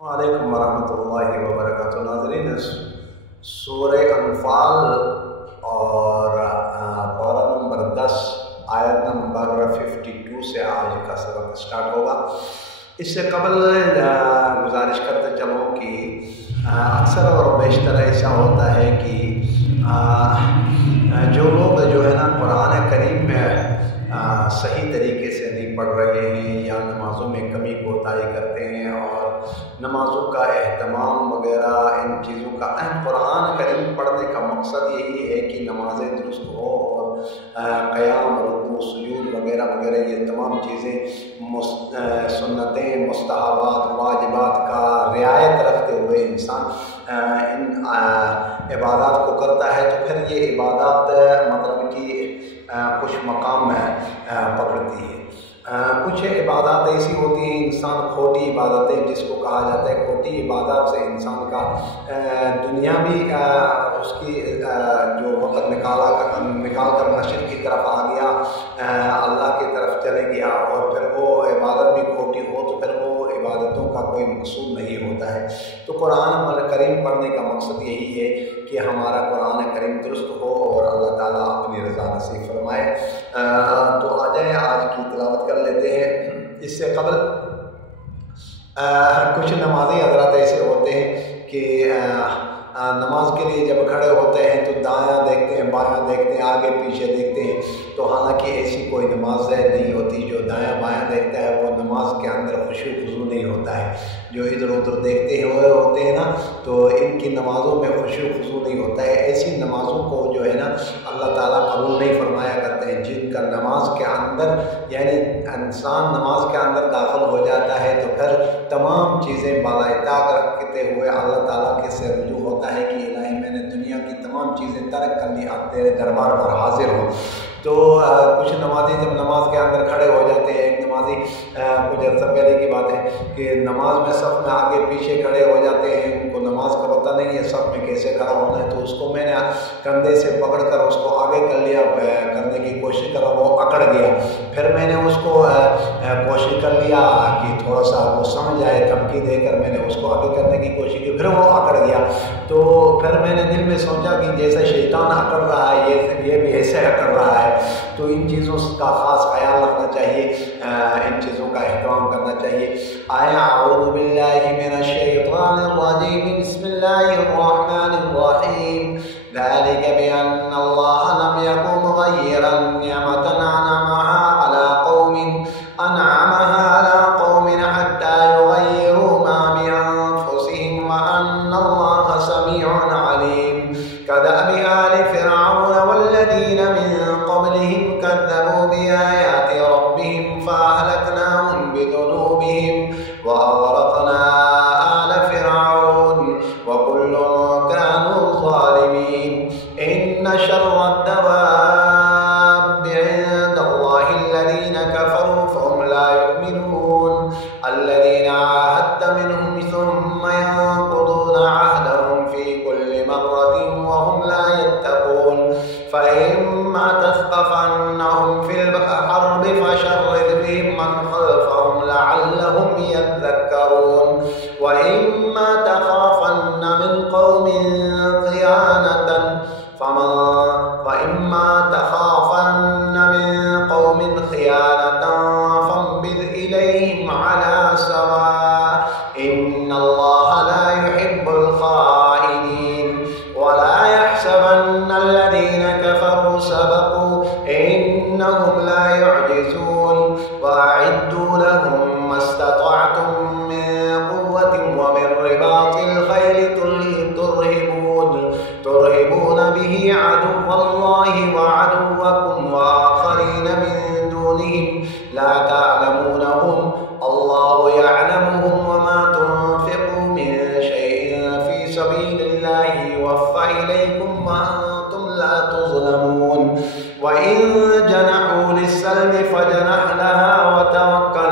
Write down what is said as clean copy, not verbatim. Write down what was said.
वालेकुम वरहमतुल्लाहि वबरकातुहू। नाज़रीन, सूरह अनफाल और पारा नंबर 10 आयत नंबर 52 से आज का सबक स्टार्ट होगा। इससे कबल गुजारिश करते चलूँ कि अक्सर और बेशतर ऐसा होता है कि जो लोग जो है ना कुरान करीम में सही तरीके से नहीं पढ़ रहे हैं या नमाज़ों में कमी कोताही करते हैं और नमाज़ों का एहतमाम वगैरह इन चीज़ों का कुरान करीम पढ़ने का मकसद यही है कि नमाज़ें दुरुस्त हो और क़याम रुकू सुजूद वगैरह वगैरह ये तमाम चीज़ें सुन्नतें मुस्तहबात वाजिबात का रियायत रखते हुए इंसान इन इबादत को करता है, तो फिर ये इबादत मतलब कि कुछ मकाम में पकड़ती है। कुछ इबादत ऐसी होती हैं इंसान खोटी इबादतें जिसको कहा जाता है, खोटी इबादत से इंसान का दुनिया भी उसकी जो वक़्त निकाल कर मस्जिद की तरफ आ गया, अल्लाह की तरफ चले गया और फिर वो इबादत भी खोटी हो तो फिर वो इबादतों का कोई मकसूद नहीं होता है। तो कुरान करीम पढ़ने का मकसद यही है कि हमारा कुरान करीम दुरुस्त हो और अल्लाह ताला अपनी रज़ा नसीब फरमाए। तो आ जाए आज की तिलावत कर लेते हैं। इससे कबल कुछ नमाज़ी हज़रात ऐसे होते हैं कि नमाज के लिए जब खड़े होते हैं तो दायां देखते हैं, बायां देखते हैं, आगे पीछे देखते हैं, तो हालांकि ऐसी कोई नमाज नहीं होती। जो दायां बायां देखता है वो नमाज के अंदर खुशू खुजू नहीं होता है। जो इधर उधर देखते हुए होते हैं ना, तो इनकी नमाज़ों में खुशू खुजू नहीं होता है। ऐसी नमाज़ों को जो है ना अल्लाह ताला कबूल नहीं फरमाया करते हैं। जिनका नमाज के अंदर यानी इंसान नमाज के अंदर दाखिल हो जाता है तो फिर तमाम चीज़ें बालाइताक रखते हुए अल्लाह ताला के से रुजू होता है कि इलाही मैंने दुनिया की तमाम चीज़ें तर्क कर ली, अब तेरे दरबार पर हाजिर हो। तो कुछ नमाजी जब नमाज के अंदर खड़े हो जाते हैं, एक नमाजी कुछ अर्सा पहले की बात है कि नमाज में सफ़ में आगे पीछे खड़े हो जाते हैं, उनको नमाज का पता नहीं है सफ़ में कैसे खड़ा होना है, तो उसको मैंने कंधे से पकड़ कर उसको आगे कर लिया, करने की कोशिश करा, वो अकड़ गया। फिर मैंने उसको कोशिश कर लिया कि थोड़ा सा वो समझ आए, धमकी देकर मैंने उसको आगे करने की कोशिश की, फिर वो अकड़ गया। तो फिर मैंने दिल में सोचा कि जैसे शैतान अकड़ रहा है ये भी ऐसे अकड़ रहा है, तो इन चीज़ों का ख़ास ख्याल रखना चाहिए, इन चीज़ों का एहतराम करना चाहिए। आया अऊज़ु बिल्लाहि मिनश शैतानिर रजीम, बिस्मिल्लाहिर रहमानिर रहीम। ज़ालिका बिअन्नल्लाह लम यकुन मुग़य्यिरन निअमतन अनअमहा अला क़ौमिन हत्ता युग़य्यिरू मा बिअन्फुसिहिम व अन्नल्लाहा समीउन अलीम। कदअबि आलि फ़िरऔन वल्लज़ीन मिन क़ब्लिहिम कज़्ज़बू बिआयाति रब्बिहिम फ़अहलकनाहुम बिज़ुनूबिहिम व अग़रक़ना आल फ़िरऔन व कुल्लुन कानू ज़ालिमीन। इन्न शर्रद दवाब्बि इंदल्लाहि अल्लज़ीना कफ़रू फ़हुम ला युमिनून। अल्लज़ीना आहादत मिनहुम सुम्मा यनक़ुदूना अहदहुम फ़ी कुल्लि मर्रतिन व हुम ला यत्तक़ून। फ़इम्मा तस्क़फ़न्नहुम फ़िल हर्बि फ़शर्रिद बिहिम मन ख़ल्फ़हुम लअल्लहुम यज़क्करून। व इम्मा तख़ाफ़न्न मिन क़ौमिन ख़ियानतन फ़ंबिज़ इलैहिम अला सवाअ इन्नल्लाहा ला युहिब्बुल ख़ाइनीन। व ला यहसबन्न अल्लज़ीना कफ़रू सबक़ू इन्नहुम ला युअजिज़ून। व अ'इद्दू लहुम मस्ततअतुम मिन क़ुव्वतिन व मिन रिबातिल ख़ैल तुरहिबून बिही अदुव्वल्लाहि व अदुव्वकुम व आख़रीन मिन दूनिहिम ला तअलमूनहुम अल्लाहु यअलमुहुम व मा तुनफ़िक़ू मिन शैइन फ़ी सबीलिल्लाहि युवफ़्फ़ा इलैकुम व अंतुम ला तुज़लमून। व इन जनहू लिस्सल्मि फ़जनह लहा व तवक्कल